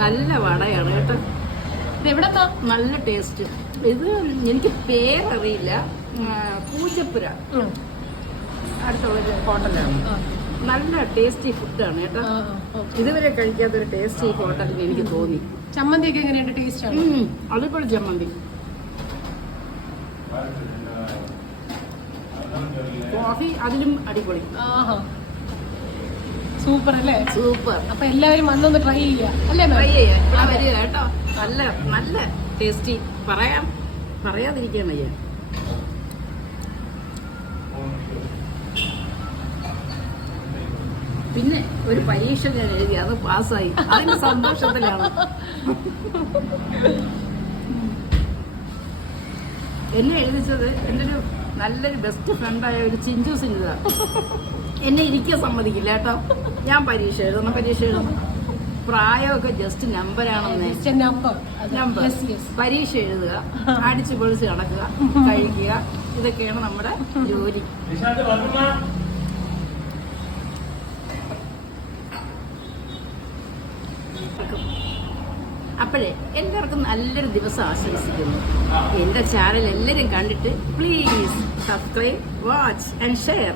നല്ല വടയാണ് കേട്ടോ. എവിടത്താ? നല്ല ടേസ്റ്റ് ഇത് എനിക്ക് പേരറിയില്ല. പൂജപ്പുര. ഉം. അടുത്തുള്ളൊരു ഹോട്ടലാണ്. നല്ല ടേസ്റ്റി ഫുഡാണ് കേട്ടോ. ഇതുവരെ കഴിക്കാത്തൊരു ടേസ്റ്റി ഹോട്ടലിന് എനിക്ക് തോന്നി. ചമ്മന്തി ഒക്കെ എങ്ങനെയുണ്ട് ടേസ്റ്റ് അതിപ്പോഴും ചമ്മന്തി. കോഫി അതിലും അടിപൊളി. സൂപ്പർ അല്ലേ? സൂപ്പർ അപ്പൊ എല്ലാവരും വന്നൊന്ന് ട്രൈ ചെയ്യാം. അല്ലേ ട്രൈ ചെയ്യാം. വരിക കേട്ടോ. നല്ല നല്ല ടേസ്റ്റി പറയാം. പറയാതിരിക്കാൻ വയ്യ. പിന്നെ ഒരു പരീക്ഷ ഞാൻ എഴുതി. അത് പാസ്സായി. അതിന്റെ സന്തോഷത്തിലാണ്. എന്നെ എഴുതിച്ചത് എന്റെ ഒരു നല്ലൊരു ബെസ്റ്റ് ഫ്രണ്ടായ ഒരു ചിഞ്ചു സിനിത എന്നെ ഇരിക്കാൻ സമ്മതിക്കില്ല കേട്ടോ. ഞാൻ പരീക്ഷ എഴുതണം പരീക്ഷ എഴുതണം പ്രായമൊക്കെ ജസ്റ്റ് നമ്പറാണെന്ന് നമ്പർ പരീക്ഷ എഴുതുക അടിച്ചു പൊളിച്ച് നടക്കുക കഴിക്കുക. ഇതൊക്കെയാണ് നമ്മുടെ ജോലി. അപ്പോഴേ എല്ലാവർക്കും നല്ലൊരു ദിവസം ആശംസിക്കുന്നു. എന്റെ ചാനൽ എല്ലാരും കണ്ടിട്ട് please subscribe watch and share